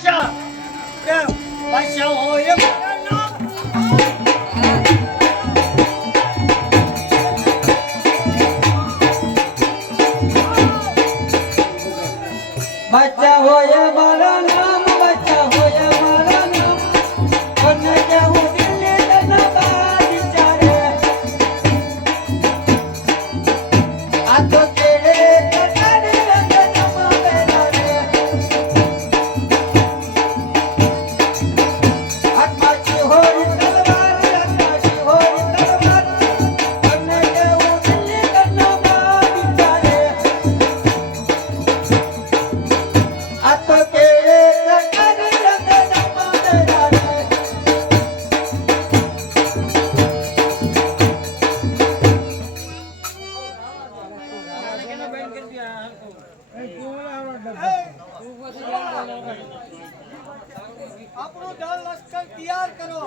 બાદશાહ કે બાદશાહ હોય મારા નામ બચ્ચા હોય મારા નામ બચ્ચા હોય મારા નામ કોને કેવું દિલ્હી તના બાદી ચારે આ તો કેડે કટાડે રંગના બેલા રે હાથમાં હોય તલવાર હાથમાં હોય તલવાર કોને કેવું દિલ્હી તના બાદી ચારે આ તો કેડે કટાડે રંગના બેલા રે આપણું દળ લશ્કર તૈયાર કરો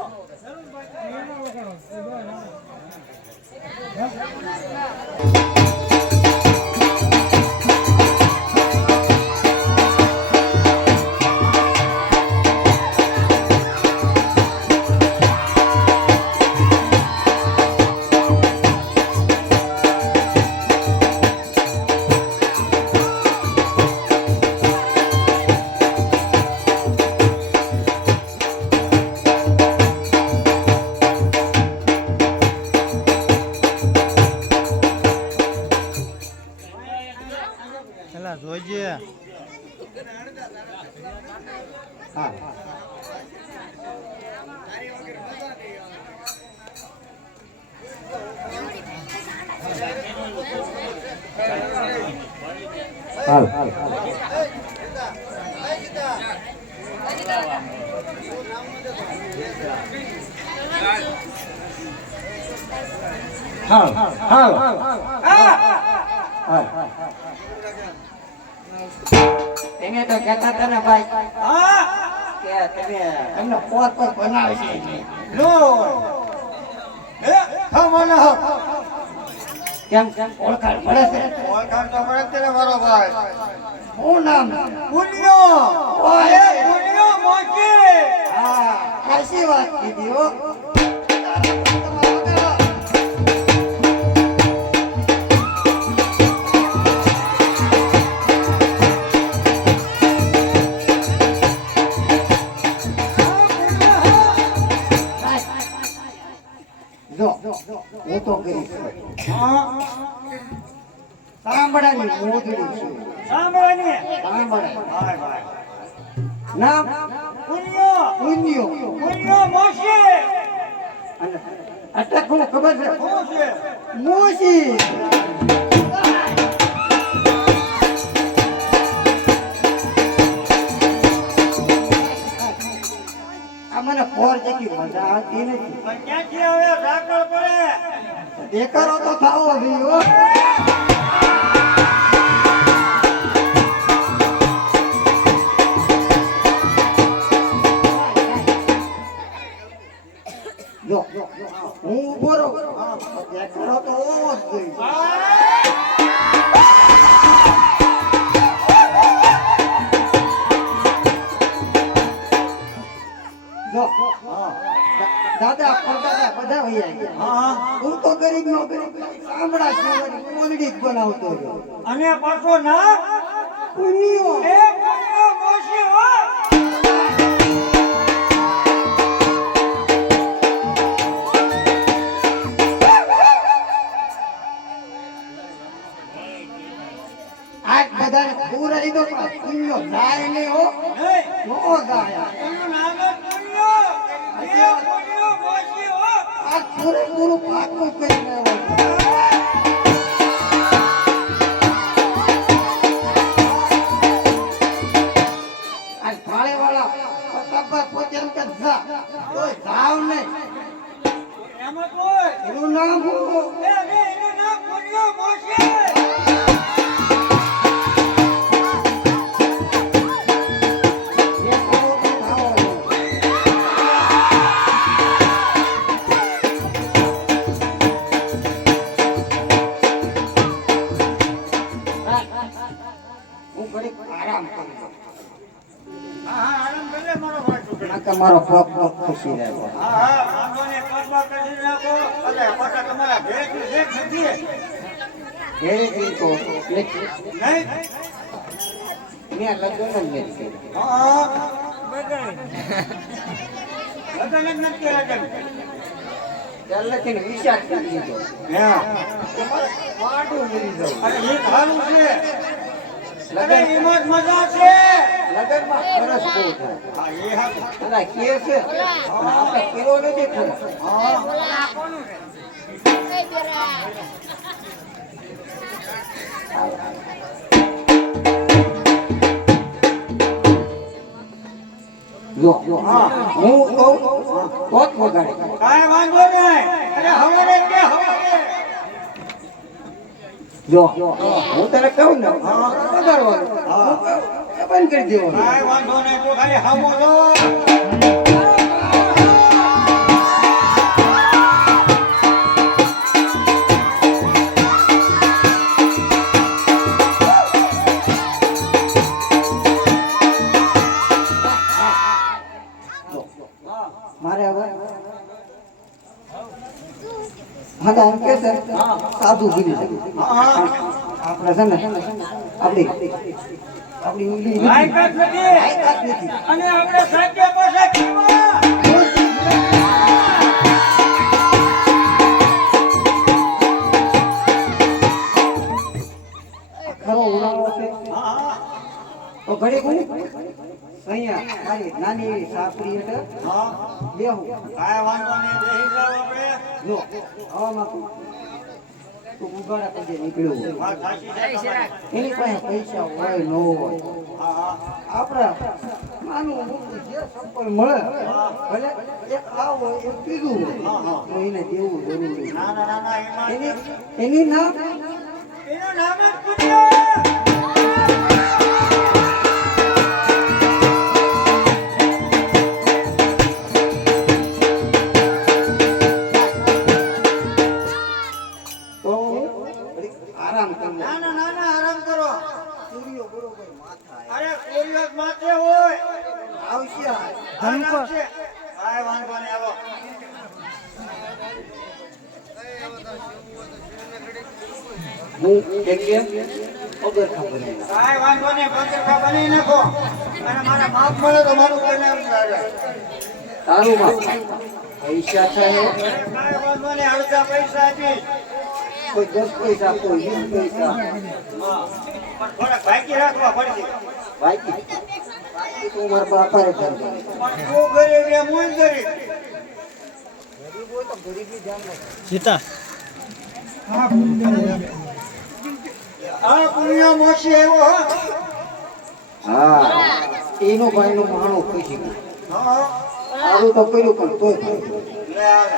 એલા જોઈજે હા હાલ હાલ હાલ તમે તો કહેતા હતા ને ભાઈ હા કે તમને પોત પર બનાવશે લો હે હા મને હા કેમ ઓળખાણ મળે છે ઓળખાણ તો મળે છે ને મારો ભાઈ શું નામ પુણ્યો ઓય પુણ્યો મોચી હા ખાસી વાત કીધી હો જો હું તો ગઈ સાંભળાની મોજડી છે સાંભળાની સાંભળા ભાઈ ભાઈ નામ પુણ્યો પુણ્યો પુણ્યો મોચી અને અટક કોને ખબર છે શું છે મોસી આ મને પોર જેટલી મજા આવતી નથી પણ ક્યાંથી હવે ઝાકળ પડે દેખાડો તો થાવો ભાઈ હો જો હું ઉભો રહું દેખાડો તો ઓવો જ જોઈએ જો દાદા પરદાદા બધા વૈયા ગયા હું તો ગરીબ નો ગરીબ સાંભળા સિવાય મોલડી જ બનાવતો હતો અને પાછો ના પુણ્યો એ પુણ્યો મોચી હો આજ બધાને પૂરા લીધો પણ પુણ્યો જાય નહીં હો નહીં નો જાય એનું નામ જ પુણ્યો એ પુણ્યો મોચી હો આજ પૂરેપૂરું પાકું કરીને આવ્યો આજ ભાળેવાળા પ્રતાપભાઈ પોતે એમ કે જા કોઈ જાવ નહીં એમાં કોઈ એનું નામ હું એનું નામ પુણ્યો મોચી નકર મારો પગ પગ ખસી જાય હા હા વાંધો ને પગમાં કરી નાખો એટલે પાછા તમારા ભેગી એક નથી ઘેરેથી તો નથી નહીં મેં લગ્ન જ નથી કર્યું. હા લગન જ નથી લગન પહેલેથી વિચાર કરી લીધો હા તમારે વાંઢું મરી જવું. અરે એ સારું છે અરે લગન એમાં જ મજા છે લગનમાં ખરસ બહુ થાય. હા એ હા અને આ કે છે પણ આપણે કર્યો નથી ખરો. હા જો હું કહું કોક વગાડે કાંઈ વાંધો નહીં અરે હવારે કે હવારે જો હું તને કહું ને વગાડવાનું હા. બંધ કરી દેવાનું. કાંઈ વાંધો નહીં તું ખાલી હામો જો મારે હવે હા એમ કે છે સાદું ગીરી છે હા આપણે છે ને આપણી ઊંઘી લાયકાત નથી અને આપણે સાચે પાછા કેવા ખરો ઉનાળો છે હા તો ઘડી ઘડી અહીંયા મારી નાની એવી સાપડી એટલે હા બેહું કાંઈ વાંધો નહીં બેસી જાવ આપણે જો હવામાં તું ઉગાડા પગે નીકળ્યો હોય. વાત સાચી છે તમારી. એની પાસે પૈસા હોય ન હોય હા હા આપણા નાનું મોટું જે સંપલ મળે ભલે એક આ હોય એક બીજું હોય તો એને દેવું જરૂરી ના ના ના ના એમાં એની ના એનું નામ જ પૂછ્યું તો આરામ કરી ના ના ના ના આરામ કરો સૂર્ય બરોબર માથા અરે કોઈ માથે હોય આવશે આરામ છે કાંઈ વાંધો નહીં હાલો હું એટલે વગર ખબર નહીં. કાંઈ વાંધો નહીં પંચરખા બનાવી નાખો અને મારા માપ મળે તો મારું બનાવી લાગે તારું માં પૈસા છે કાંઈ વાંધો નહીં અડધા પૈસા આપીશ કોઈ 10 પૈસા કોઈ 20 પૈસા હા પણ થોડાક બાકી રાખવા પડશે બાકી તું મારા બાપાએ કર પણ તું ગરીબ એ હું ગરીબ ગરીબ હોય તો ગરીબી જાણ સીતા આ પુણ્ય મોશી આવ્યો હો. હા એનો ભાઈ નો માણો ખુશી ગયો હા સારું તો કર્યું પણ તોય ખરું. લે આવે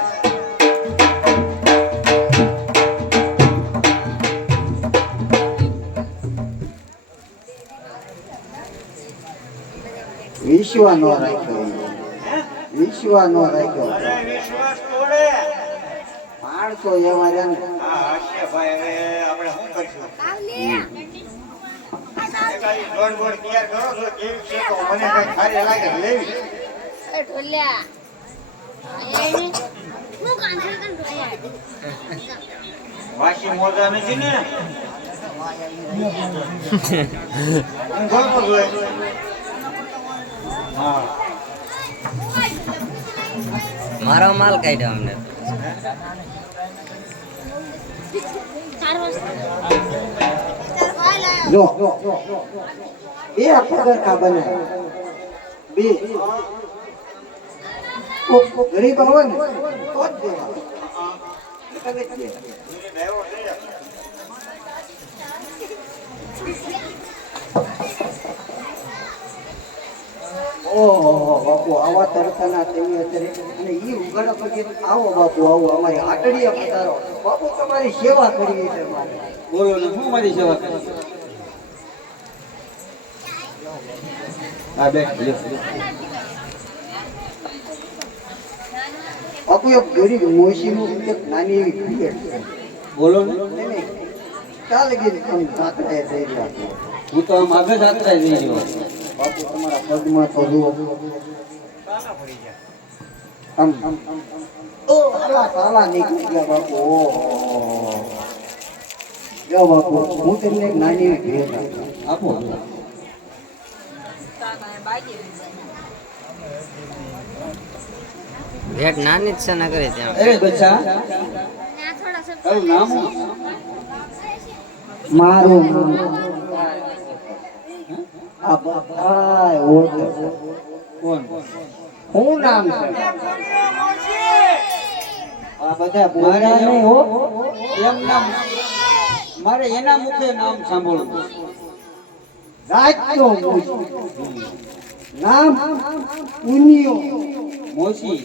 વિશ્વા નો રાખ્યો હે? વિશ્વા નો રાખ્યો અરે વિશ્વાસ તોડે માણસો એવા રહ્યા ને હા હશે ભાઈ હવે આપણે શું કરીશું એકાદી દોડ બોડ તૈયાર કરો છો કેવી છે તો મને કઈ સારી લાગે તો લેવી વાસી મોજા નથી ને હું બોલતો જોઈએ હા મારો માલ કાઢ્યો અમને જો એ પગરખા બનાવે બે કોક ગરીબ આવે ને તો જ દેવા તમે જ દે. બેવો છે ઓહો બાપુ આવા તડકાના તમે અત્યારે અને ઈ ઉઘાડા પછી આવો બાપુ આવો અમારી આટડીયા પધારો બાપુ તમારી સેવા કરવી છે મારે બોલો ને હું મારી સેવા કરી હા બેઠ બાપુ એક ગરીબ મોસીનું એક નાની એવી ક્રિકેટ છે બોલો ને એને ચાલે ગઈ તમે જાત્રાએ જઈ રહ્યા છો. હું તો આમ આગળ જાત્રા જઈ રહ્યો બાપુ તમારા પગમાં તો જુઓ ઓ આલા તાલા નીકળી ગયા બાપુ જો બાપુ હું તમને એક નાની ભેટ આપો ભેટ નાની જ છે ને કરે ત્યાં અરે બચ્ચા તારું નામ શું? મારું આ બધાય ઓળખે છે. કોણ શું નામ છે આ બધા બોલ્યા નહીં હો એમ નામ મારે એના મુખે નામ સાંભળવું રાજ્યો મોસી નામ પુનિયો મોસી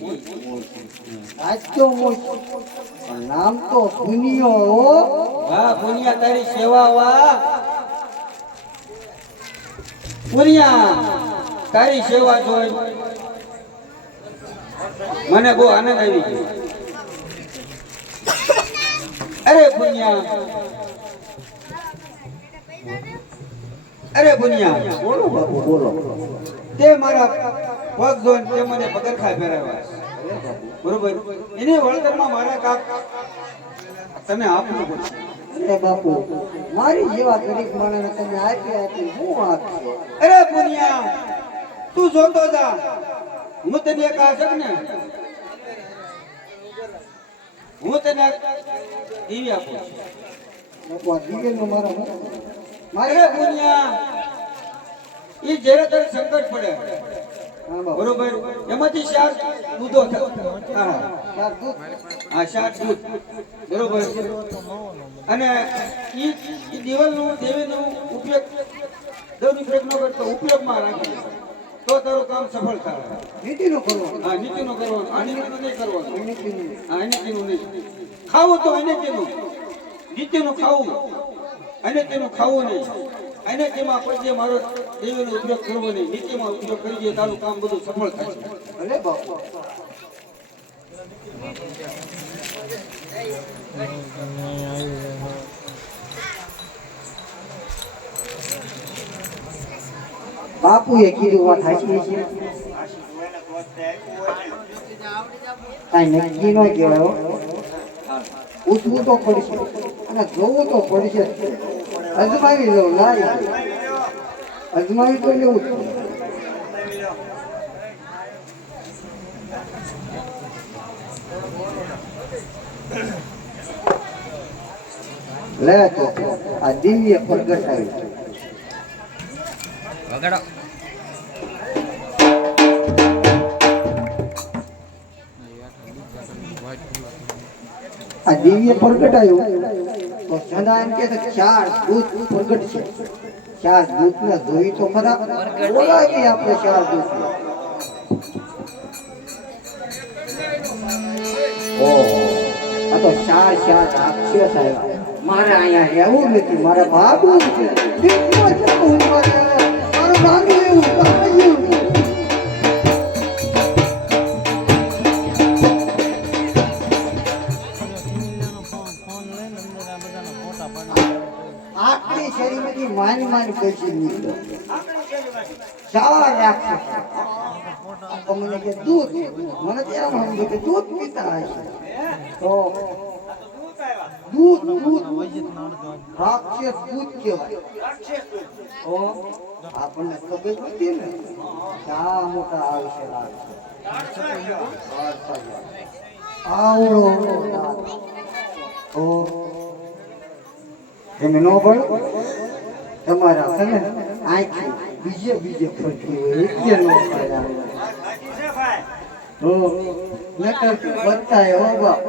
રાજ્યો મોસી નામ તો પુનિયો હો વાહ પુનિયા તારી સેવા વાહ પુનિયા તારી સેવા જોઈ મને બહુ આનંદ આવી ગયો અરે પુનિયા અરે પુનિયા બોલો બાપુ બોલો તે મારા પગ જોઈને તે મને પગરખા પહેરાવ્યા બરોબર એની વળતરમાં મારા કાક તને આપવું પડશે અરે બાપુ મારી જેવા ગરીબ માણસને તમે આપી હું આપશો અરે પુનિયા તું જોતો જા હું તને એક આશક ને હું તને દીવી આપું બાપુ આ દિવ્યનો મારો અરે પુનિયા ઈ જ્યારે તને સંકટ પડે હા બાપુ બરોબર એમાંથી ચાર દૂધો તારા ચાર દૂધ આ ચાર દૂધ બરોબર અને ઈ દિવાલનું દેવીનું ઉપયોગ દેવની ઉપયોગ ન કરતો ઉપયોગમાં રાખી તો તારું કામ સફળ થાય નીતિનો કરવાનો હા નીતિનો કરવાનો આ નીતિનો નહીં કરવાનો નીતિનો હા નીતિનું નહીં ખાવું તો અનિત્યનું નીતિનું ખાવું અનિત્યનું ખાવું નહીં અનિત્યમાં પછી મારો દેવીનો ઉપયોગ કરવો નહીં નીતિમાં ઉપયોગ કરી દે તારું કામ બધું સફળ થાય અરે બાપુ બાપુએ કીધું વાત સાચી છે કાંઈ નક્કી ન કહેવાય હો. પૂછવું તો પડશે અને જોવું તો પડશે જ. અજમાવી લો લાય અજમાવી તો લેવું જ પડે. લે તો આ દિવ્ય પ્રગટ આવી વગાડો આ દિવ્ય પ્રગટ આવ્યું તો સદા એમ કે છે ચાર દૂત પ્રગટ છે ચાર દૂત ને જોઈ તો ખરા બોલાવી આપણે ચાર દૂત ઓહો આ તો ચાર ચાર રાક્ષસ આવ્યા મારે અહીંયા રહેવું નથી મારે ભાગવું છે દીકરો જવું મારે મારું ભાગ્યું એવું ભાગ્યું આટલી શરીરમાંથી માની માની પૈસી નીકળ્યો ચાર રાક્ષસ તો મને કે દૂધ મને ત્યાં સમજો કે દૂધ પીતા હશે તો દૂધ દૂધ રાક્ષસ દૂધ કહેવાય તો આપણને ખબર નથી ને શા મોટા આવશે આવડો તો તમે નો ભણો તમારા છે ને આંખી બીજે બીજે ફરતી હોય એટલે નો ભણ્યા તો નકર બતાય હો બાપ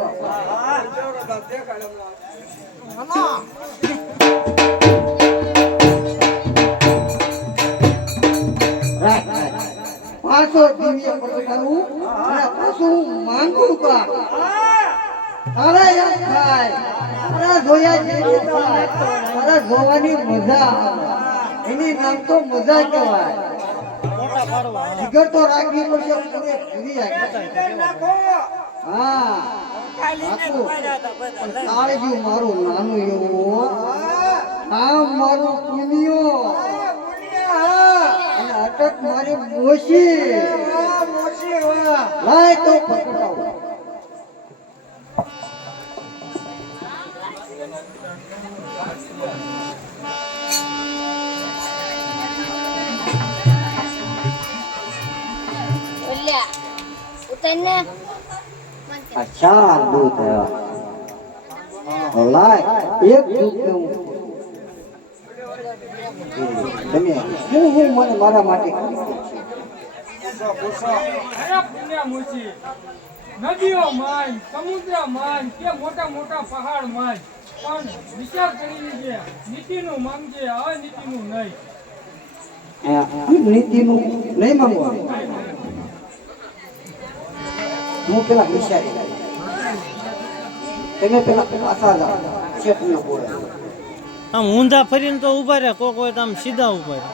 પાછો દિવ્ય પ્રગટાવું અને પાછું માંગું કા તારા યાદ થાય તારા જોયા જેવી થાય તારા જોવાની મજા આવે એની નામ તો મજા કહેવાય જીગર તો રાખવી પડશે પૂરી હા કાળજી મારું નાનું એવું નામ મારું પુનિયો અને અટક મારી મોશી આવ્યા લાય તો પકડાવો ઓલ્યા ઉતરને અચ્છા દૂધ આવ્યા લાય એક દૂધ દઉં તમે હું મને મારા માટે કરી દે છે અરે પુણ્ય મુચી નદીઓ માન સમુદ્ર માન કે મોટા મોટા પહાડ માન પણ વિચાર કરી લેજે નીતિનું માંગજે અનીતિનું નહીં નીતિનું નહીં માંગવાનું હું પેલા વિચારી તમે પેલા પાછા જાઓ છે તમને બોલે આમ ઊંધા ફરીને તો ઉભા રહે કોક હોય તો આમ સીધા ઉભા રહે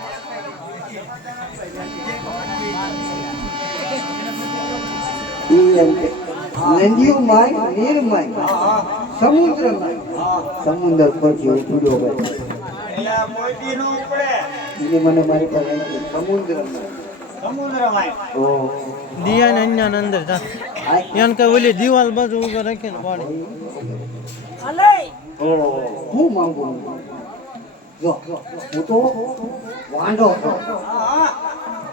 નદીઓ માય નીર માય સમુદ્ર માય સમુદ્ર પરથી ઉપડ્યો હોય એટલે મોતી નો ઉપડે એટલે મને મારી પાસે સમુદ્ર સમુદ્રમાં ઓ દિયા ને અન્યા ને અંદર જા એને કઈ ઓલી દિવાલ બાજુ ઉભા રાખીને પાડી ઓ હું માંગુ જો હું તો વાંઢો હતો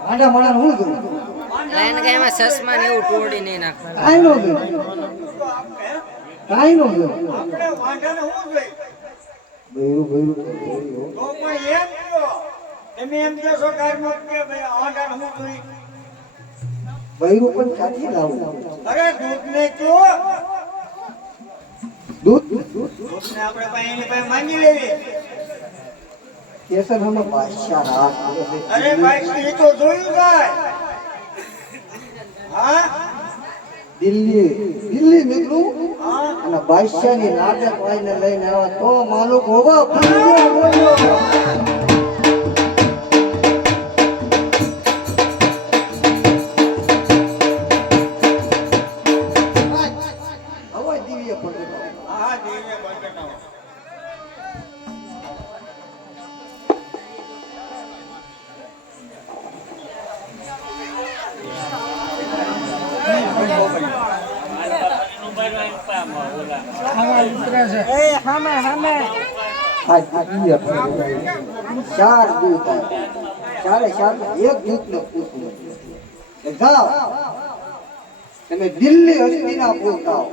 વાંઢા માણા હું દઉં એને કઈ એમાં ચશ્મા ને એવું તોડી નહીં નાખવાનું કાંઈ નો દઉં કાંઈ નો દઉં આપણે વાંઢાને શું જોઈ બૈરું તો પણ એમ કહો તમે એમ કહેશો કારમાં કે ભાઈ વાંઢાને શું જોઈ બૈરું પણ ક્યાંથી લાવું અરે દૂધ ને કયો દૂધ દૂધ ને આપણે પાસે એની પાસે માંગી લેવી કેસર હમણાં બાદશાહ રાત કરે છે. અરે ભાઈ એ તો જોયું ભાઈ હા દિલ્હી નીકળું અને બાદશાહની નાટક વાઈને લઈને આવ્યા તો માલુક હોવા ફૂલ્યો બોલ્યો. હવે દિવ્ય પંડિત હા દેવીએ બટાટાઓ આ દિવ્ય પંડિત ચાર દૂધ ચારે ચાર એક દૂધનો પૂછવું જાઓ તમે દિલ્હી હસ્તિનાપુર જાઓ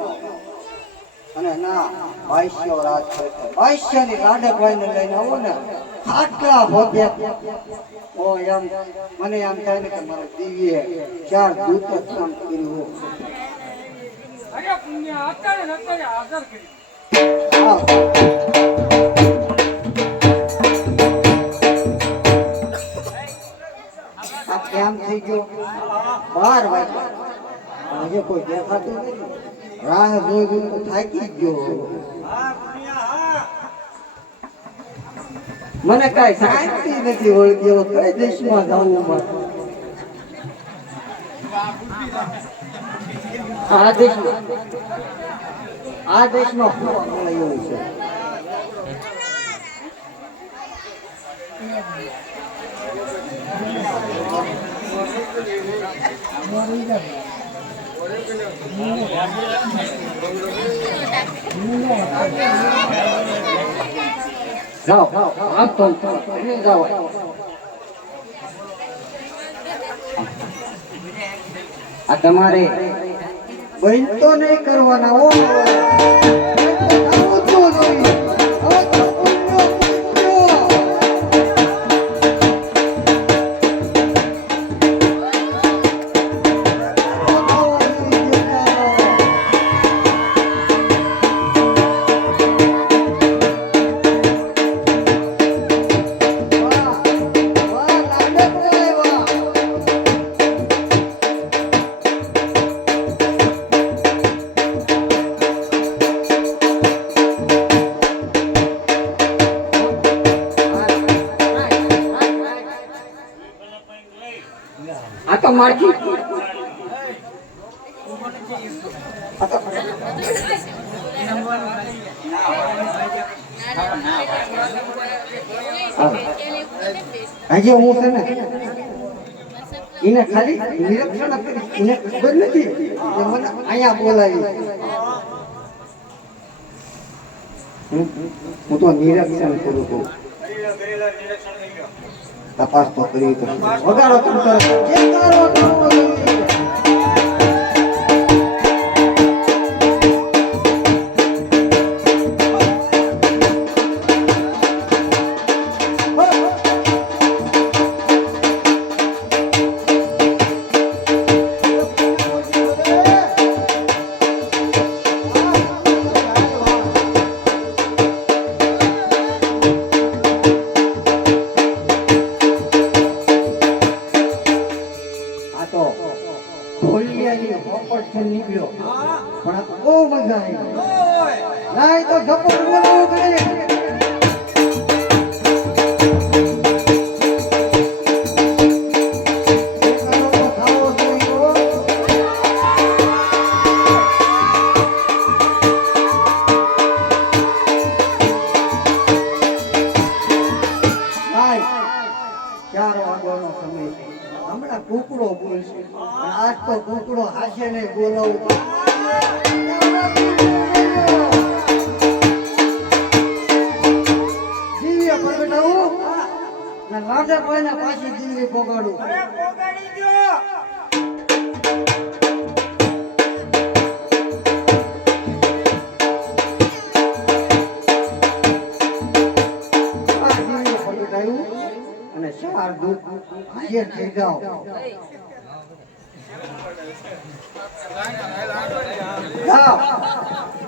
અને ના બાદશાહ રાજ કરે છે બાદશાહની લાડક વાઈને લઈને આવો ને આટલા હોતે ઓ એમ મને એમ થાય ને કે મારો દિવ્ય ચાર દૂત જ કામ કર્યું અરે પુણ્ય અત્યારે ને અત્યારે હાજર કરી હા આ કેમ થઈ ગયો 12 વાગ્યા હજુ કોઈ દેખાતું નથી રાહ જોઈ જોઈ તો થાકી ગયો હા પુણ્યા હા મને કાંઈ શાંતિ નથી વળગી હવે કઈ દેશમાં જવું મારે આ દેશમાં ફરવા મળે એવું છે જાઓ આમ તો જાઓ આ તમારે બંધ તો નહીં કરવાના હો આવું તો જોઈએ. હવે તો પૂછ્યો. આ તો મારકી હજી હું છે ને એને ખાલી નિરીક્ષણ કરી એને ખબર નથી કે મને અહીંયા બોલાવી હું તો નિરીક્ષણ કરું છું કરેલા નિરીક્ષણ થઈ ગયો. તપાસ તો કરી તો વગાડો તંત્ર જે કરો કરવો જોઈએ. આ તો ઢોલિયાની ઓપરેશન નીકળ્યો પણ આ તો બહુ મજા આવી લાય તો ઝપટ બોલાવો કરે હમણાં કુકડો બોલશે પણ આજ તો કુકડો હાશે ને બોલાવું દિવ્ય પ્રગટાવું ને લાડક લઈને પાછી દિલ્હી પોગાડું અરે પોગાડી દ્યો. આ દિવ્ય પ્રગટાયું અને ચાર દુઃખ હાજર થઈ જાઓ જાઓ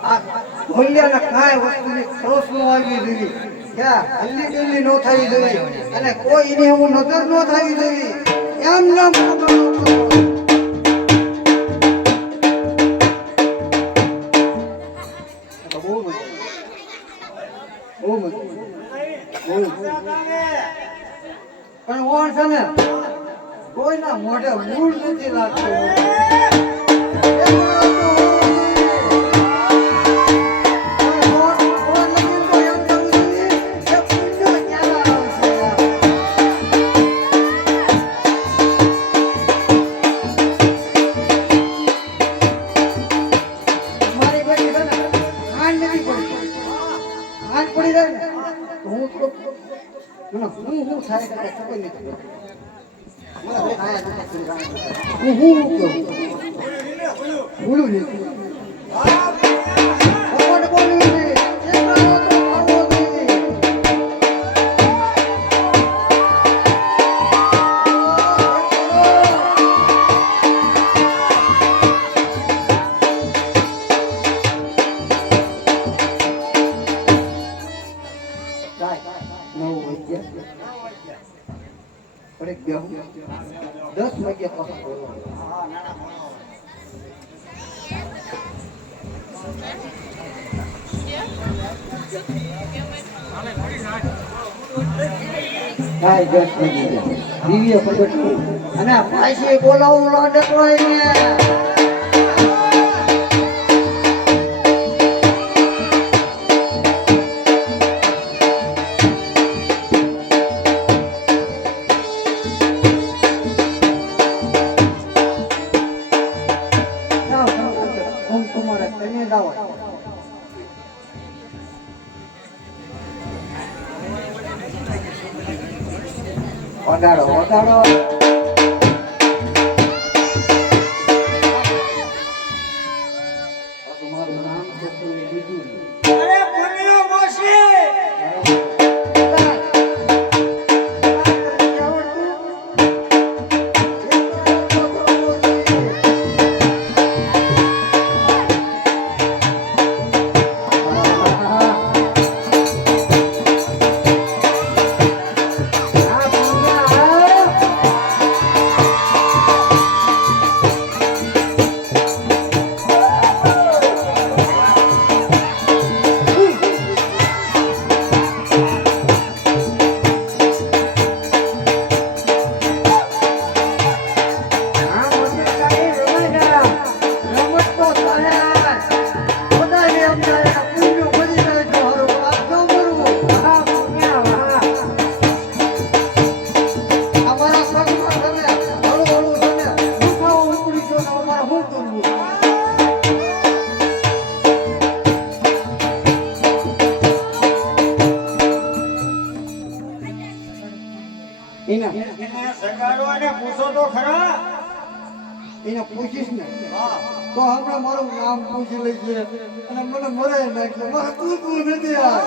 આ ઢોલિયાને કાંઈ વસ્તુની ખરોશ ન આવી જોઈએ ક્યાં હલ્લી ડુલ્લી ન થવી જોઈએ અને કોઈ એની હું નજર ન થવી જોઈએ એમ નામ બહુ મજા બહુ મજા બહુ મજા પણ ઓણ છે ને કોઈના મોઢે મૂળ નથી લાગતું મારી બેટી છે ને ખાંડ નથી પડી ખાંડ પડી જાય ને તો હું તો હું થાય કે ખબર નથી મને ખાયા નથી હું કરું બોલું નહીં બોલું બોલું નહીં એ મારો તો આવો નહીં અરે ગયો 10 વાગ્યા પાછા કાંઈ 10 વાગ્યા દિવ્ય પ્રગટવું અને પાછી બોલાવું લાડકલો એને વગાડો વગાડો તમારું નામ છે તો બીજું અરે પુણ્યો મોશી. આ એના એને સગાડો અને પૂછો તો ખરા. એને પૂછીશ ને હા. તો આપણે મારું નામ પૂછી લઈએ અને મને મરાય નાખે મારે પૂછવું નથી આ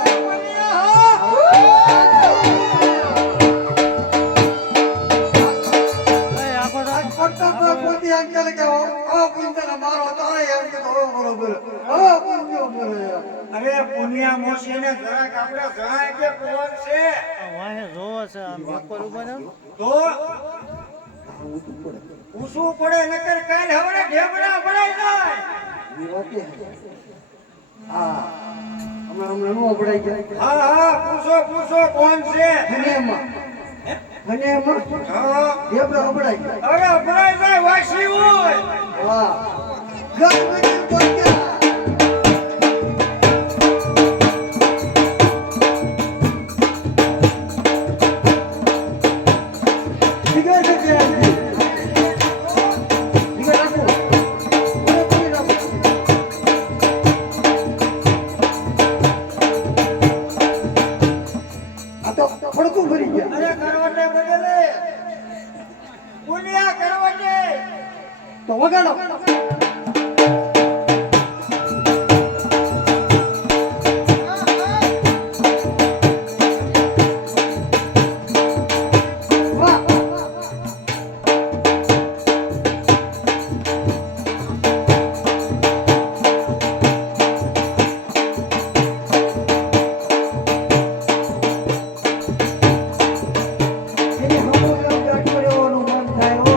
પડતા તો પોતે એમ કરે કે આ પૂંજાને મારો તારે એમ કે બરોબર આ પૂંજો મરે અરે પુનિયા મોસી ને જરાક આપણે જણાય કે કોણ છે વાહે જોવો છે આમ ઉપર ઉભા રહો. તો પૂછવું પડે નકર કાલ હવે ઢેબડા પડાઈ જાય. એ વાતે હા હમણાં નો પડાઈ ગયા હા હા પૂછો પૂછો કોણ છે. અને એમાં હા ઢેબરા પડાઈ ગયા અરે પડાઈ જાય વાસી હોય. વાહ ગણપતિ બોલ્યા અરે કરવટે બદલે પુનિયા કરવટે. તો વગાડો વાહ એની હમો એમ ગાંઠોડવાનું મન થાય ઓ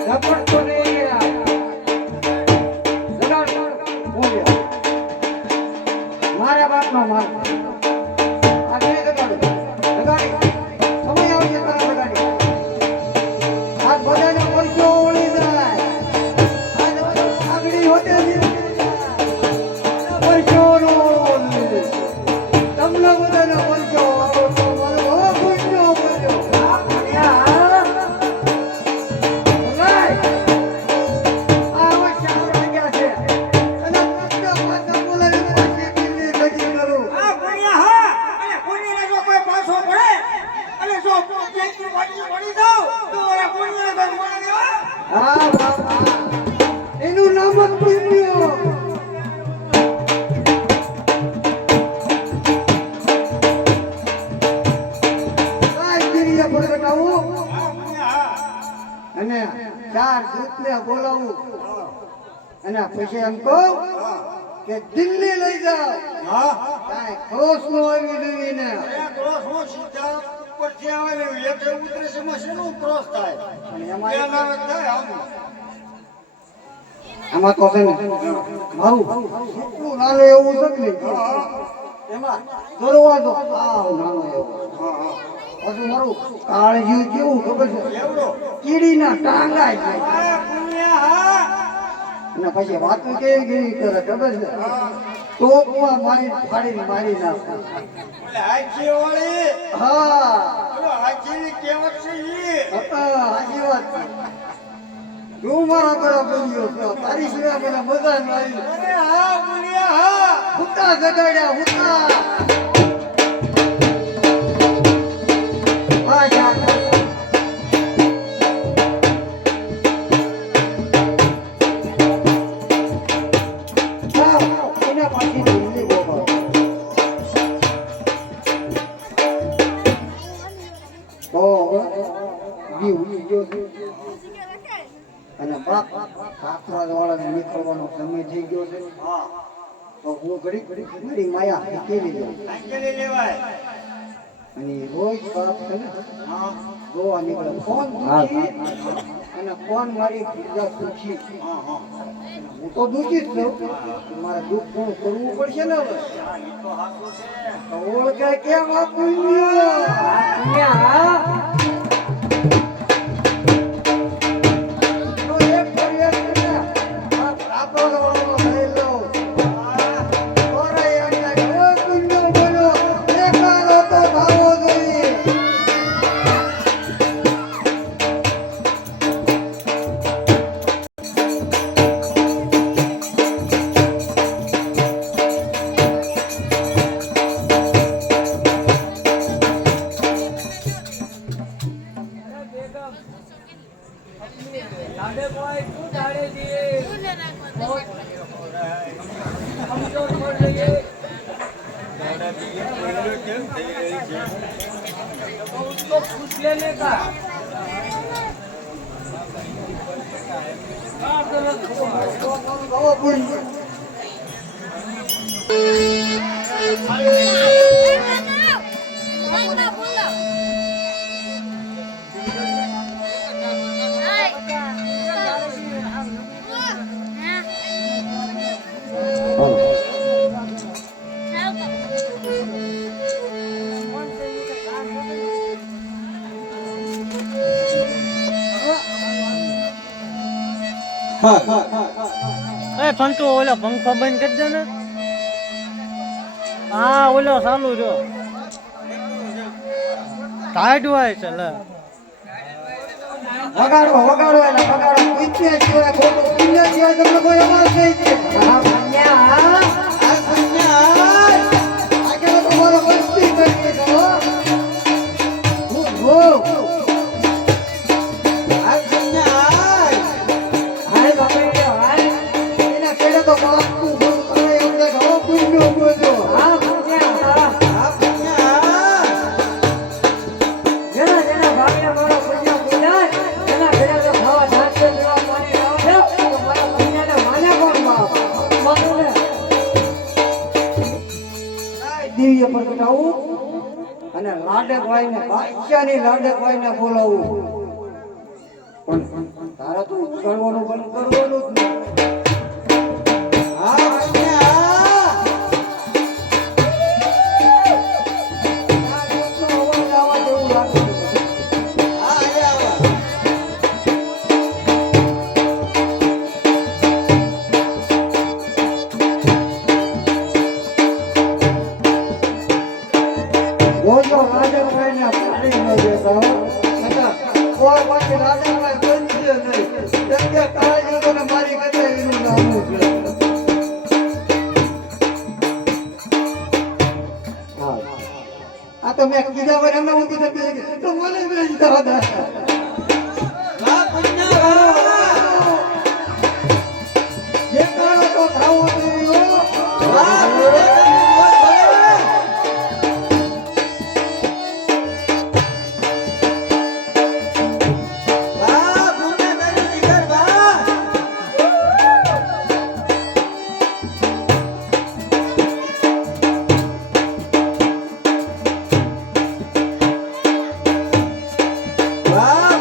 ઝપટતો નહીં લગાડ બોલ્યો મારા બાપનો માર આ નહીં લગાડો લગાડી સમય આવશે તારા લગાડી આ બધાને પરસો ઓળી જાય આગળી હોતે પરસો નો તમને બધાને પરસો મારો પુણ્યો બોલ્યો આ પુણ્યા બોલાય આવા શામળા ગયા છે અને પુણ્ય પાછા બોલાવી પાછી દિલ્હી ભજી કરું આ પુનિયા હા અને પુનિયાને જો કોઈ પાછો પડે અને જો પેટની વાડી પડી જાવ તો ઓલા પુનિયાને તો મોને દેવા. હા બાપા એનું નામ જ પુણ્યો કાંઈ ગીરીએ પ્રગટાવું હા પુનિયા હા. અને ચાર દૂતને બોલાવું અને પછી એમ કહું કે દિલ્હી લઈ જાઓ હા કાંઈ ખોસ નો આવી દેવીને અરે ક્રોસ હું સીધા ઉપરથી આવે ને એટલે ઉતરે છે એમાં શેનું ક્રોસ થાય. અને એમાં એના જ થાય આમ. આમાં તો છે ને મારું એટલું નાનું એવું છે ને એમાં દરવાજો આવ નાનો એવો પાછું મારું કાળજ્યું કેવું ખબર છે એવડો. કીડીના ટાંગા છે આ પુનિયા હા. અને પછી વાતો કેવી કેવી કરે ખબર છે ટોપમાં મારી ફાડીને મારી નાખે એટલે હાથી વાળી હા ઓલો હાથીની કહેવત છે ઈ. સાચી વાત છે તું મારા બરાબર બન્યો છો તારી સિવાય મને મજા ન આવી અરે હા પુનિયા હા. હુતા ગડાડ્યા હુતા હા જા એના પાછી દિલ્હી બોલો તો જી ઉડી ગયો છે અને બાપ કાકરાજ વાળાને નીકળવાનો સમય થઈ ગયો છે તો હું ઘડી મારી માયા કેવી જાઉં હાંકેલી લેવાય. અને રોજ બાપ છે ને હા જોવા નીકળે ફોન દૂધી અને ફોન મારી પૂજા પૂછી હા હા. હું તો દૂધી જ છું મારે દુઃખ પૂરું કરવું પડશે ને હવે આ ઈ તો હાચું છે. તો ઓળખાય કેમ આપું તો એક ફરિયાદ છે ને, આ રાપરનો વાળો થયેલો. ઓરે એમ લાગે, ઓ પુણ્યો બોલ્યો, દેખાડો તો ભાવો જોઈએ. उसको पूछ लेने का हाँ, गलत हुआ। હા હા એ ફંટુ ઓલો પંખો બંધ કરી દે ને હા ઓલો ચાલુ રહ્યો ટાઈટ હોય છે લે વગાડો વગાડો એને વગાડો પીછે સિવાય ખોટું પીને સિવાય તમને કોઈ અવાજ નહીં છે હા કન્યા આ કન્યા આગળ તમારો મસ્તી કરી દો હો આ કન્યા હાય બાપરે હાય એના કેડે તો બાપુ બોલ કરે એમ કે હો કુંડો બોજો હા કન્યા હા કન્યા જેના જેના ભાગ્ય મારો કન્યા બોલાય એના ઘરે તો ખાવા નાસ્તો પીવા પાણી આવે તો મારા કન્યાને માને કોણ બાપ માને દિવ્ય પ્રગટાવું અને લાડકભાઈને બાદશાહની લાડકભાઈને બોલાવું પણ તારા તો ઉછળવાનું બંધ કરવાનું જ નહીં હા કન્યા આ દોસ્તનો અવાજ આવવા જેવું લાગે છે. હા આયા બોલો રાજાભાઈને પાણી ન દેતા હો. છતાં કોઈ પાછી રાજાભાઈ બનશે નહીં. કેમ કે કાળજી તને મારી કચેરીનું નામું છે. હા. આ તો મેં કીધા વગર એમને ઊંધી થતી હતી. તો મને બેન જવા દે. જે કાળો તો ખાવો જોઈએ હો. વાહ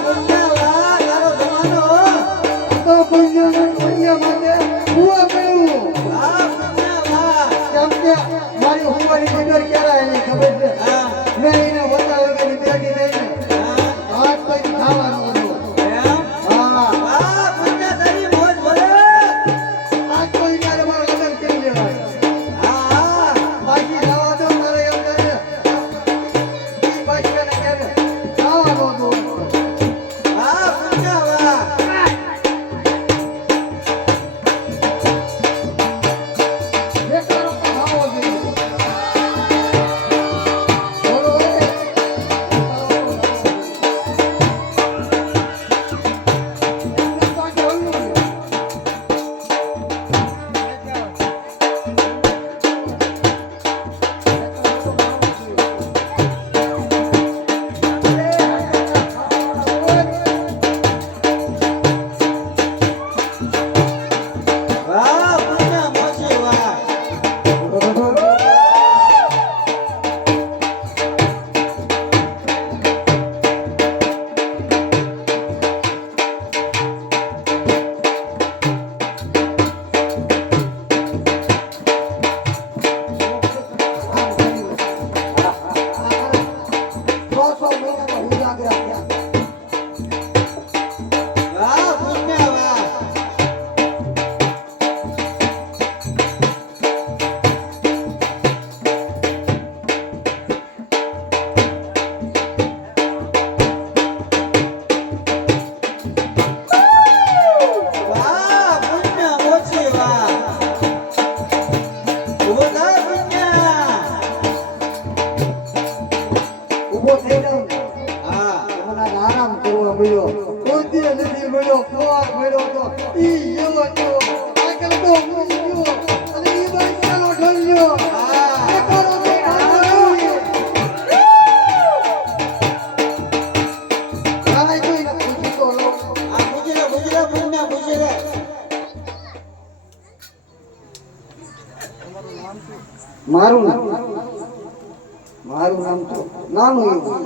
મારું નામ તો નાનું એવું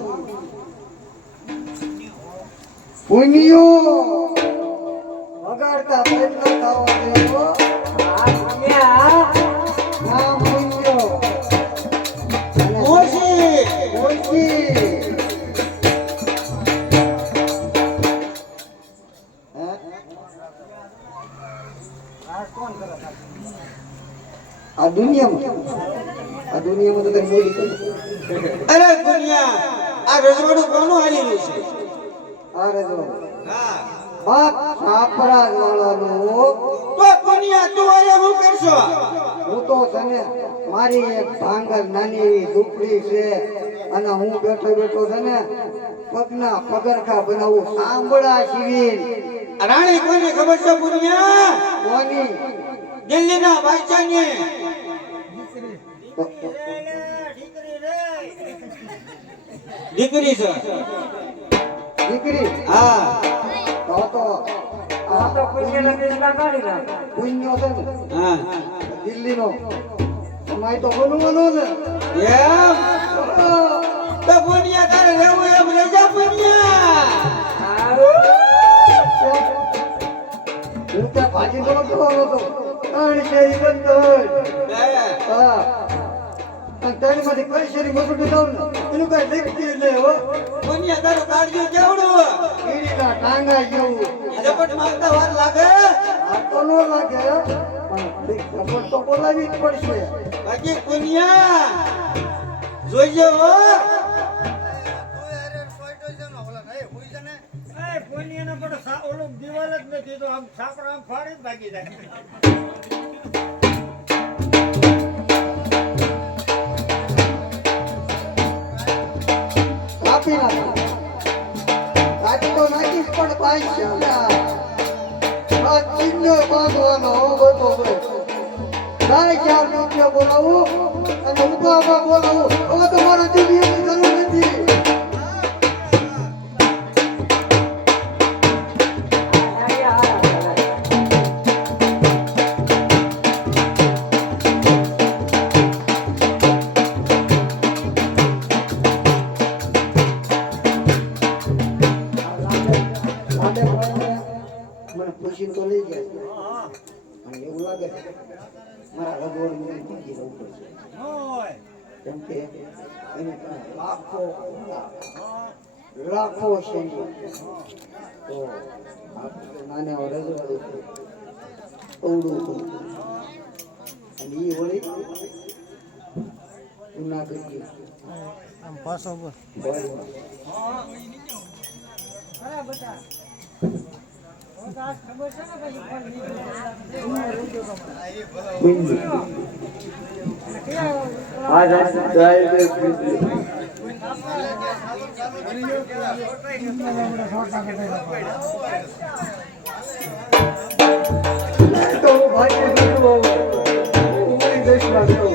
પુનિયો વગાડતા પ્રયત્ન થવા દેવો નામ પુનિયો ઓછી ઓછી આ દુનિયામાં તો કઈ બોલી કરી અરે પુનિયા આ રજવાડું કોનું હાલી રહ્યું છે આ રજો હા બાપ સાપરા વાળાનો તો પુનિયા તું અરે હું કરશો હું તો તને મારી એક ભાંગર નાની એવી ઝૂંપડી છે અને હું બેઠો બેઠો છે ને પગના પગરખા બનાવું સાંભળા શિબિર રાણી કોને ખબર છે પુનિયા કોની દિલ્હીના બાદશાહને દીકરી છે દીકરી હા તો પુણ્યો છે ને હા દિલ્હીનો તમારે તો બોલવાનું ને એમ તો પુનિયા તારે રહેવું એમ રજા પુનિયા હું ત્યાં ભાજી તો કરવાનો હતો ત્રણ શેરી બંધ હોય હા અને ત્રણમાંથી કઈ શેરી મસૂટી થાવ ને એનું કઈ દેખતી નહીં હો પુનિયા તારું કાળજું કેવડું કીડીના ટાંગા જેવું ઝપટ મારતા વાર લાગે આ તો ન લાગે પણ ખબર તો બોલાવી જ પડશે બાકી પુનિયા જોઈજો હો દિવાલ જ નથી તો આમ છાપરા આમ ફાડી જ ભાગી જાય કાપી નાખો કાપી તો નાખીશ પણ પાઈ છે આ ચીજો બાંધવાનો બધો ભાઈ 4 રૂપિયા બોલાવું અને ઉભામાં બોલાવું હવે તમારો જીવીની જરૂર નથી મને ખુશી તો લઈ ગયા અને એવું લાગે છે મારા રગોડ મને બીજી જવું પડશે કેમ કે એને લાખો સૈન્ય તો નાને રજવાડું અવડું અને એ વળી જૂનાગઢ આમ પાછો બોલ તો ભાઈ દેશ લાગતો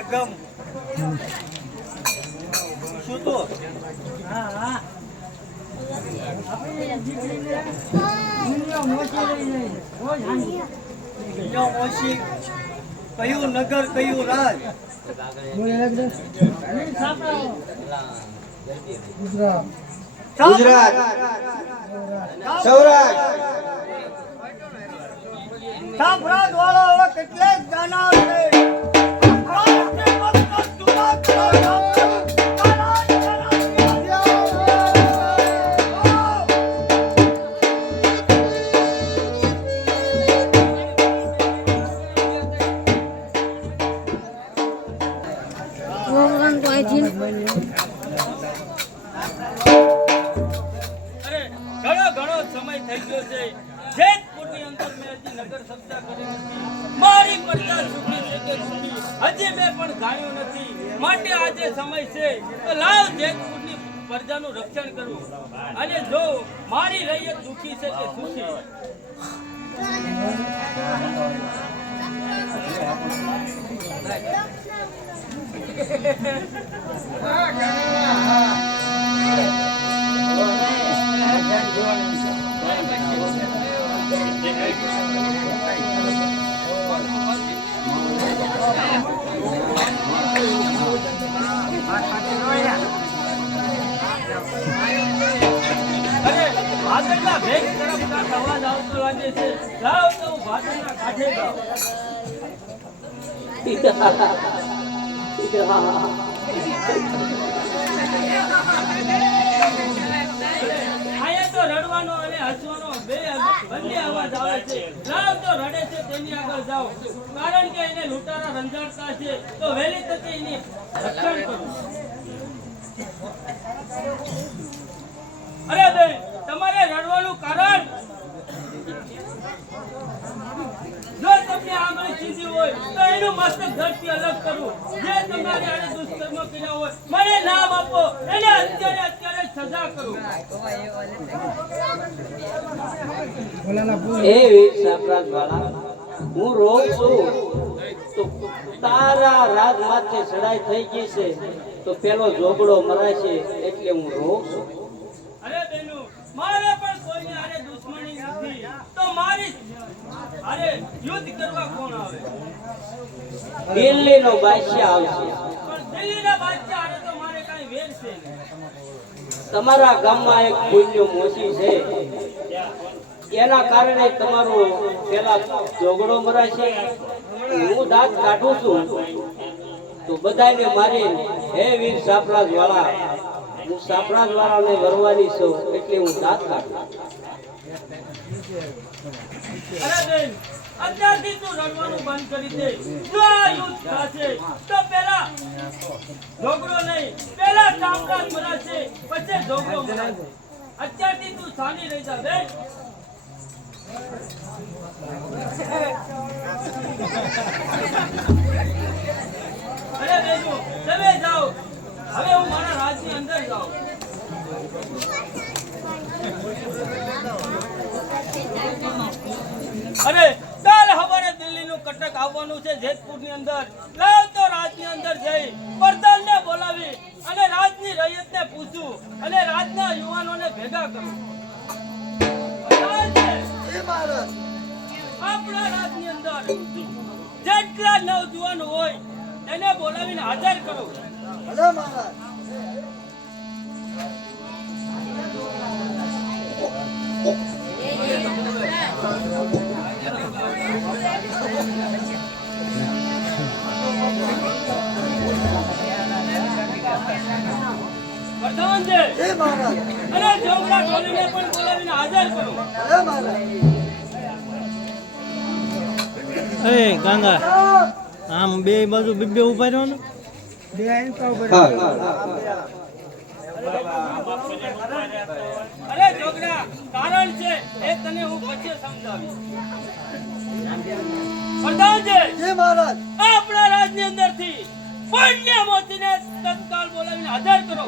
એકદમ શું તો કયું નગર કયું રાજ ગુજરાત સૌરાષ્ટ્ર સાંભળાદ વાળો હવે કેટલે ગાના છે ઘણો સમય થઈ ગયો છે જેતપુરની અંદર મેં હજી નગર સત્તા કરી નથી મારી પ્રજા સુખી છે કે દુઃખી હજી મેં પણ જાણ્યું નથી માટે આજે સમય છે તો લાવ જેતપુરની પ્રજાનું રક્ષણ કરવું અને જો મારી રૈયત દુખી છે કે સુખી? અરે ભાદરના ભેગ તરફ કાંઈક અવાજ આવતો લાગે છે. લાવ તો હું ભાદરના કાંઠે ગાઉં. અહીંયા તો રડવાનો અને હસવાનો બંને અવાજ આવે છે. લાવ તો રડે છે તેની આગળ જાઓ, કારણ કે એને લૂંટારા રંજાડતા છે, તો વહેલી તકે એની રક્ષણ કરો. અરે બેન, તમારે રડવાનું કારણ? જો તમને આંગળી ચીંધી હોય તો એનું મસ્તક ધરતી અલગ કરવું. જે તમારે આને દુષ્કર્મ કર્યા હોય મને નામ આપો, એને અત્યારે સજા કરો. એ વીર સામ્રાજ વાળા, હું રોઉં છું તો તારા રાજ માથે ચડાઈ થઈ ગઈ છે, તો પેલો ઝોગડો મરાશે એટલે હું રોઉં છું. અરે બેનુ, મારે પણ કોઈને આને દુશ્મની નથી, તો મારી અરે યુદ્ધ કરવા કોણ આવે? દિલ્હીનો બાદશાહ આવશે. પણ દિલ્હીના બાદશાહ આને તો મારે કાંઈ વેર છે નહીં. તમારા ગામમાં એક પુણ્ય મોસી છે, એના કારણે તમારો પેલા ઝોગડો મરાશે. હું દાંત કાઢું છું તો બધાને મારી, હે વીર સાપરાજ વાળા, હું સાપરાજ વાળાને વરવાની છું એટલે હું દાંત કાઢું. અરે બેન, અત્યારથી તું રડવાનું બંધ કરી દે. જો આ યુદ્ધ થશે તો પેલા ઝોગડો નહીં, પેલા સામ્રાજ મરાશે, પછી ઝોગડો મરાશે. અત્યારથી તું શાની રહી જા બેન. અરે બેનો, તમે જાઓ, હવે હું મારા રાજની અંદર જાઉં. અરે કાલ હવારે દિલ્હીનું કટક આવવાનું છે જેતપુરની અંદર. લાવ તો રાજની અંદર જઈ પ્રધાનને બોલાવી અને રાજની રૈયતને પૂછું અને રાજના યુવાનોને ભેગા કરું. આપણા રાજની અંદર જેટલા નવજુવાન હોય તેને બોલાવીને હાજર કરો. પ્રધાનજી, અને ઝોગડા ઢોલીને પણ બોલાવીને હાજર કરો. એ ગાંગા, આમ બે બાજુ બે ઉભા રહ્યો ને. અરે ઝોગડા, કારણ છે એ તને હું પછી સમજાવીશ. પ્રધાનજી, આપણા રાજની અંદરથી પુણ્ય મોતીને તત્કાલ બોલાવીને હાજર કરો.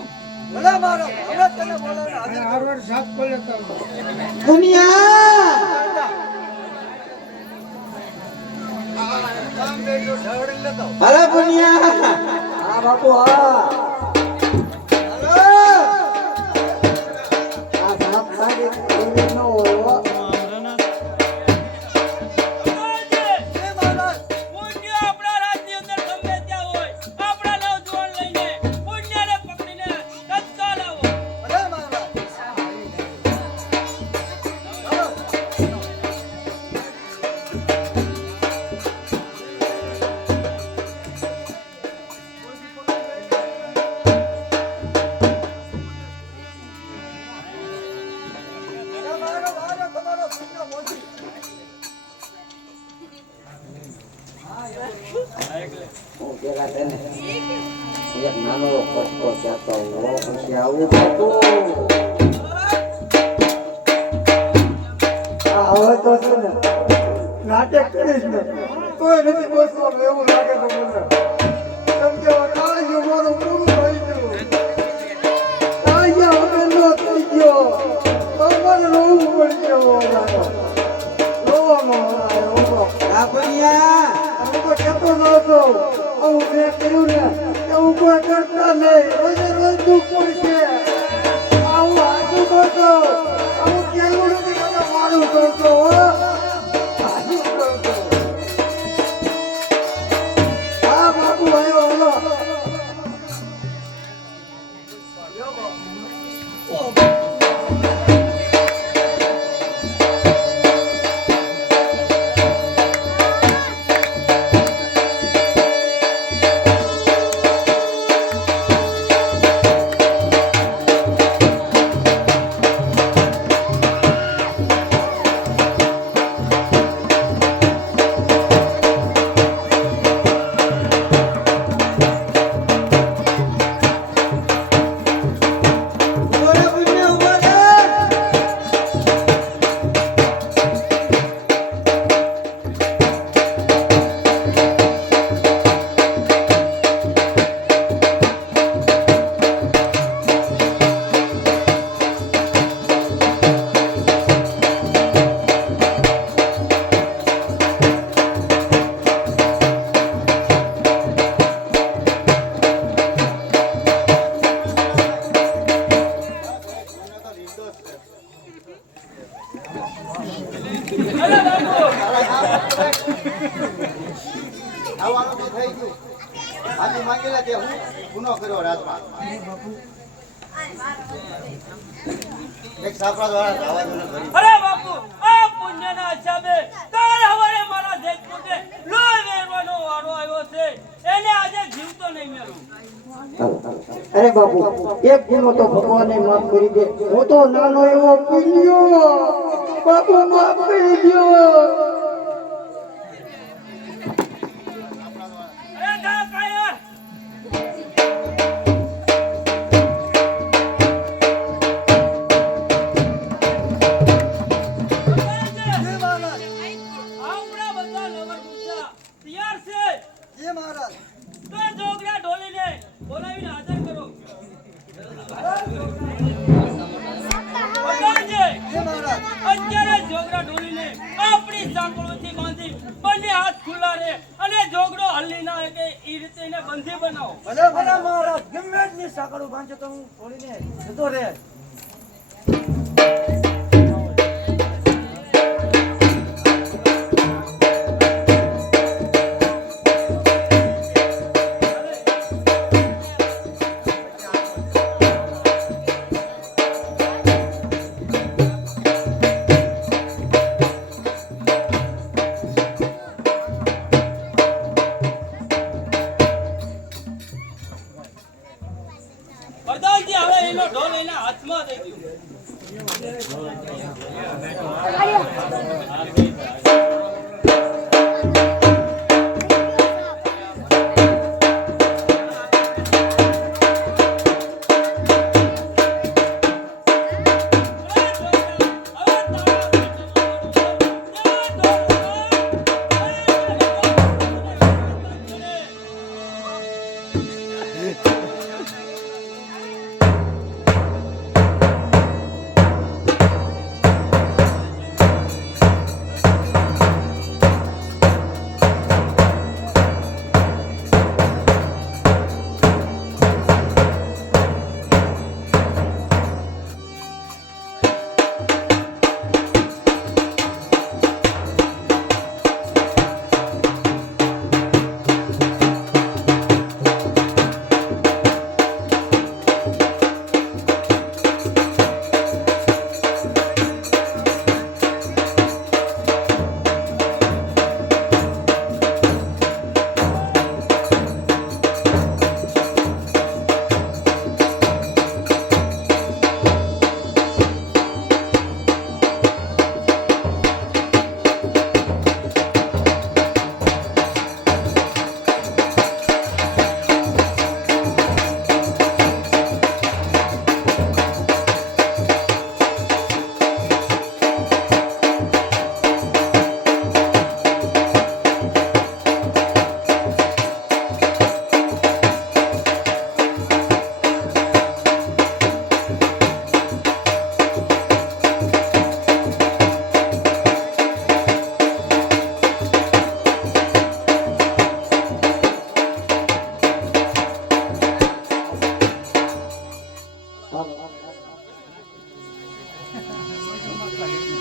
અરે પુનિયા, હા બાપુ, હા. આ સાપ સાગે નો પુણ્ય આપણા રાજની અંદર ગમે ત્યાં હોય, આપણા નવજુવાન લઈને પુણ્યને પકડીને તત્કાલ આવો. હું પેલા તેને એક નાનો કટકો કહેતો હોઉં, પછી આવું થતું. હવે તો છે ને નાટક કરીશ ને તોય નથી બોસવાનું એવું લાગે તો મને. કેમ કે કાળિયો મારું પૂરું થઈ ગયું, કાળિયા વગરનો થઈ ગયો. કર્યું ને એવું કોઈ કરતા નહીં. રોજે રોજ દુઃખ પડશે. આવું હાચું કહું છું. આવું કેવું નથી કરતા, મારું કહું છું, હો. હાચું કહું છું. હા બાપુ આવ્યો, હલો. ઉભા રહે, પુણ્ય, ઉભા રહે. આવવાનું તો થઈ ગયું. હાથી માંગેલા તે હું ગુનો કર્યો રાતમાં. એક સાપરા દ્વારા જવા દો ને ઘરે. અરે બાપુ આ પુણ્યના હિસાબે તારે હવારે મારા જેતપુરને લોહી વેરવાનો વારો આવ્યો છે. એને આજે જીવતો નહીં મેલું. અરે બાપુ એક ગુનો તો ભગવાને માફ કરી દે. હું તો નાનો એવો પુણ્યો, બાપુ માફ કરી દો. અરે જા કાયર. આપણા બધા લવર ગુસ્સા તૈયાર છે. જય મહારાજ. તો જોગરા ઢોલીને બોલાવીને હાજર કરો. પ્રધાનજી, અત્યારે જોગરા ઢોલીને આપણી સાંકળોથી બાંધી બંને હાથ ખુલ્લા રહે અને જોગડો હલ્લી ના શકે એ રીતે એને બંધી બનાવો. ભલે ભલે મહારાજ, ગમે એટલી સાંકળો બાંધે તો હું છોડીને જતો રહે. પ્રધાનજી, હવે એનો ઢોલ એના હાથમાં દઈ દો.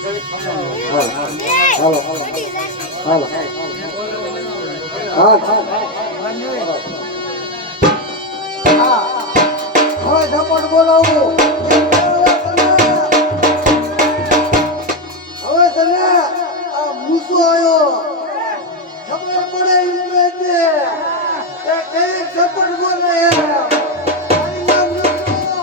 હાલો હાલો હા હવે સપોર્ટ બોલાવું હવે તને આ મૂસો આવ્યો ખબર પડે ઇન્દ્રજી કે કઈ સપોર્ટ બોલે તારી નામ મૂસો.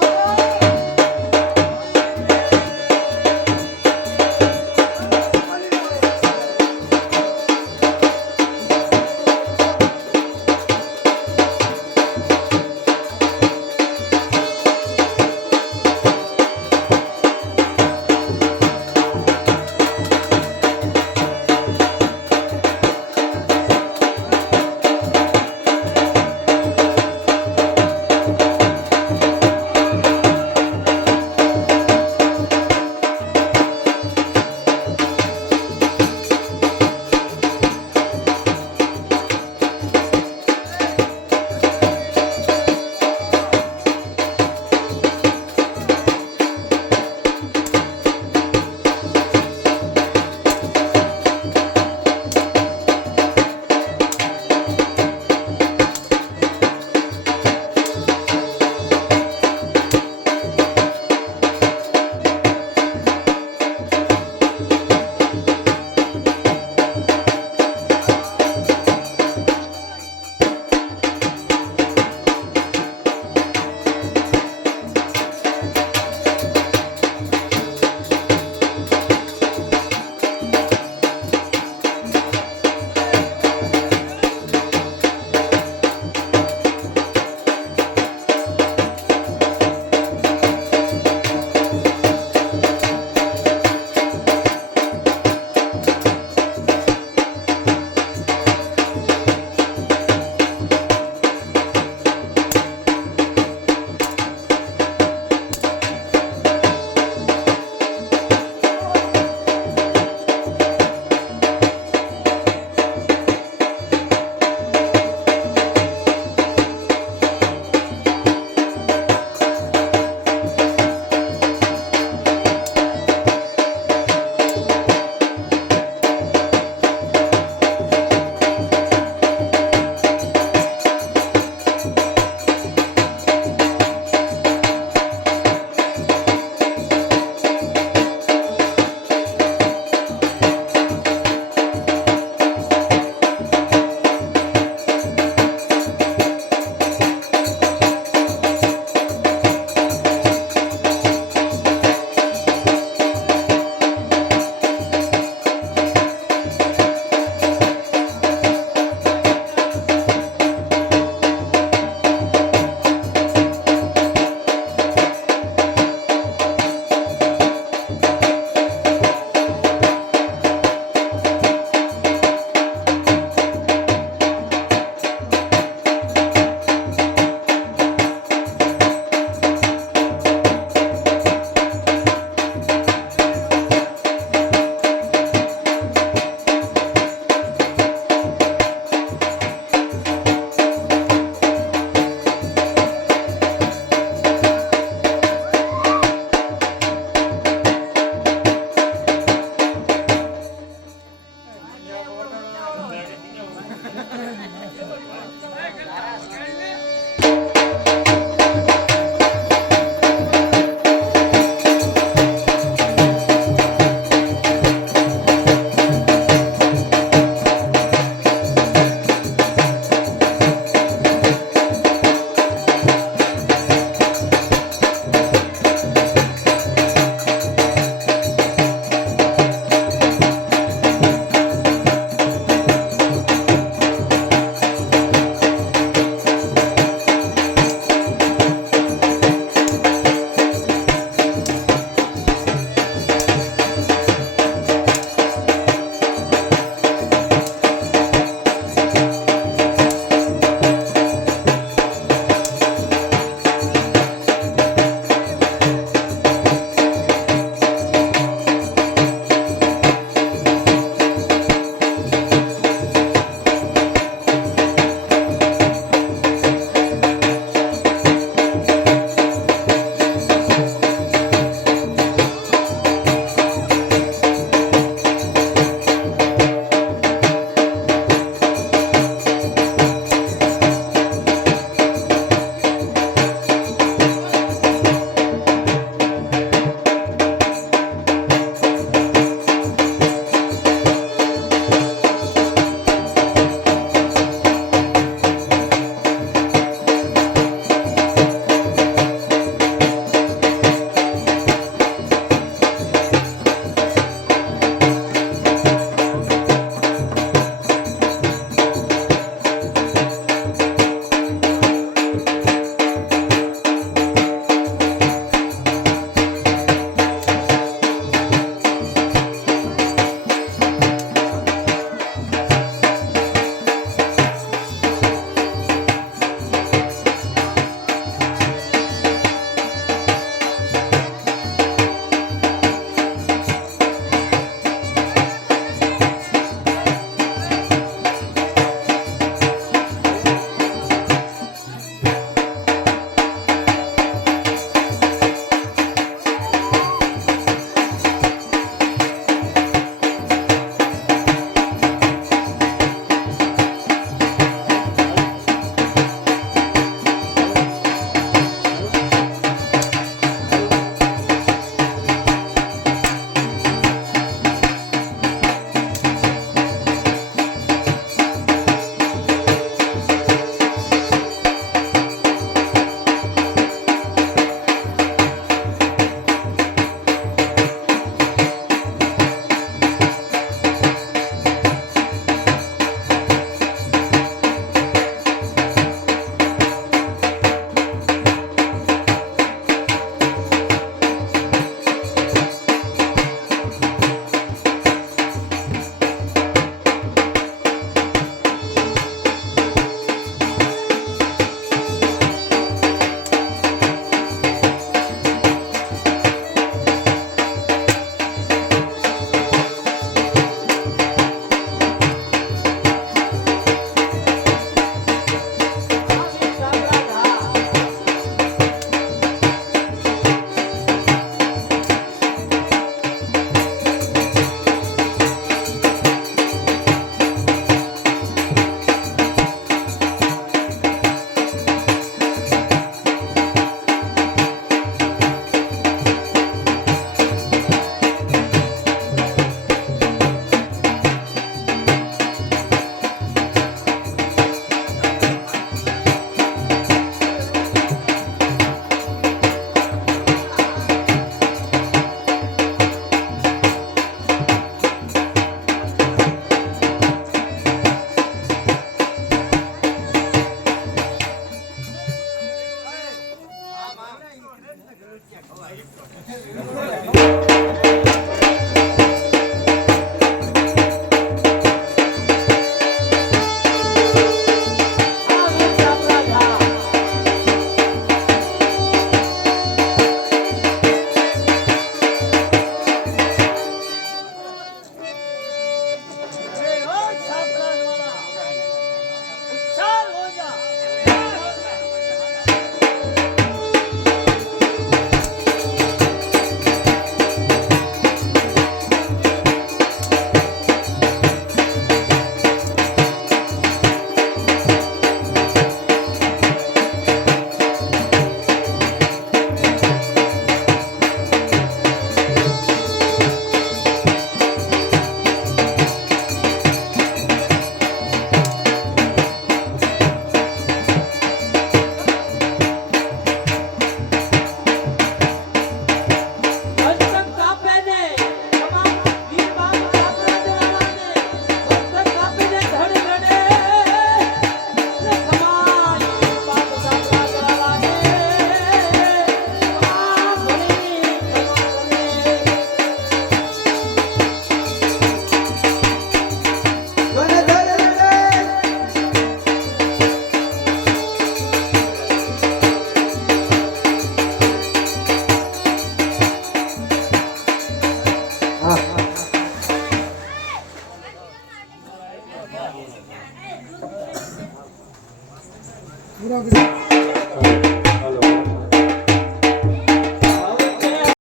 પૂરો કરી.